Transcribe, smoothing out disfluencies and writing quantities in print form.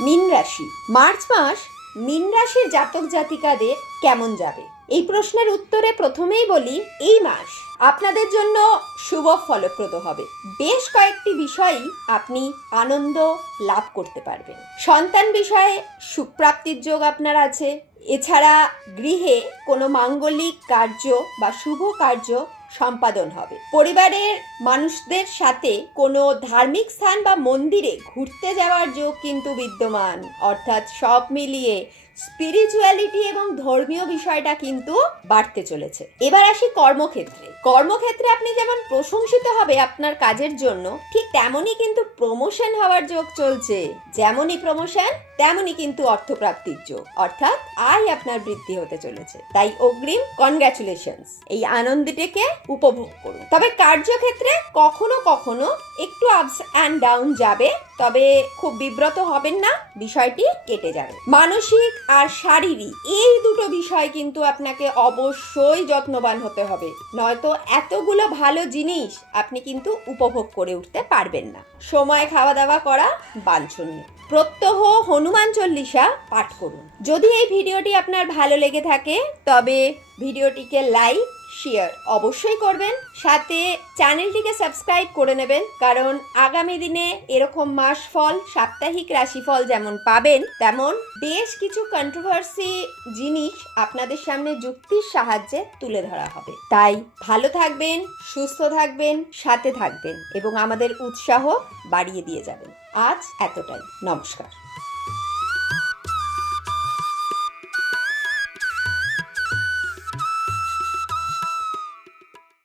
মীন রাশি। মার্চ মাস মীন রাশির জাতক জাতিকাদের কেমন যাবে? এই প্রশ্নের উত্তরে প্রথমেই বলি, এই মাস আপনাদের জন্য শুভ ফলপ্রদ হবে। বেশ কয়েকটি বিষয়ই আপনি আনন্দ লাভ করতে পারবেন। সন্তান বিষয়ে সুখপ্রাপ্তির যোগ আপনার আছে। এছাড়া গৃহে কোনো মাঙ্গলিক কার্য বা শুভ কার্য সম্পাদন হবে। পরিবারের মানুষদের সাথে কোনো ধার্মিক স্থান বা মন্দিরে ঘুরতে যাওয়ার যোগ কিন্তু বিদ্যমান। অর্থাৎ সব মিলিয়ে স্পিরিচুয়ালিটি এবং ধর্মীয় বিষয়টা কিন্তু বাড়তে চলেছে। এবার আসি কর্মক্ষেত্রে। কর্মক্ষেত্রে আপনি যেমন প্রশংসিত হবে আপনার কাজের জন্য, ঠিক তেমনই কিন্তু প্রমোশন হওয়ার যোগ চলছে। যেমনই প্রমোশন তেমনই কিন্তু অর্থপ্রাপ্তির যোগ, অর্থাৎ আয় আপনার বৃদ্ধি হতে চলেছে। তাই অগ্রিম কনগ্রাচুলেশনস, এই আনন্দটিকে উপভোগ করুন। তবে কার্যক্ষেত্রে কখনো কখনো একটু আপস অ্যান্ড ডাউন যাবে, তবে খুব বিব্রত হবেন না, বিষয়টি কেটে যাবে। মানসিক আর শারীরিক এই দুটো বিষয় কিন্তু আপনাকে অবশ্যই যত্নবান হতে হবে, নয়তো এতগুলো ভালো জিনিস আপনি কিন্তু উপভোগ করে উঠতে পারবেন না। সময় খাওয়া দাওয়া করা বাঞ্ছনীয়। প্রত্যহ হনুমান চল্লিশা পাঠ করুন। যদি এই ভিডিওটি আপনার ভালো লেগে থাকে তবে ভিডিওটিকে লাইক শেয়ার অবশ্যই করবেন, সাথে চ্যানেলটিকে সাবস্ক্রাইব করে নেবেন, কারণ আগামী দিনে এরকম মাসফল সাপ্তাহিক রাশিফল যেমন পাবেন, তেমন বেশ কিছু কন্ট্রোভার্সি জিনিস আপনাদের সামনে যুক্তির সাহায্যে তুলে ধরা হবে। তাই ভালো থাকবেন, সুস্থ থাকবেন, সাথে থাকবেন এবং আমাদের উৎসাহ বাড়িয়ে দিয়ে যাবেন। আজ এতটাই। নমস্কার।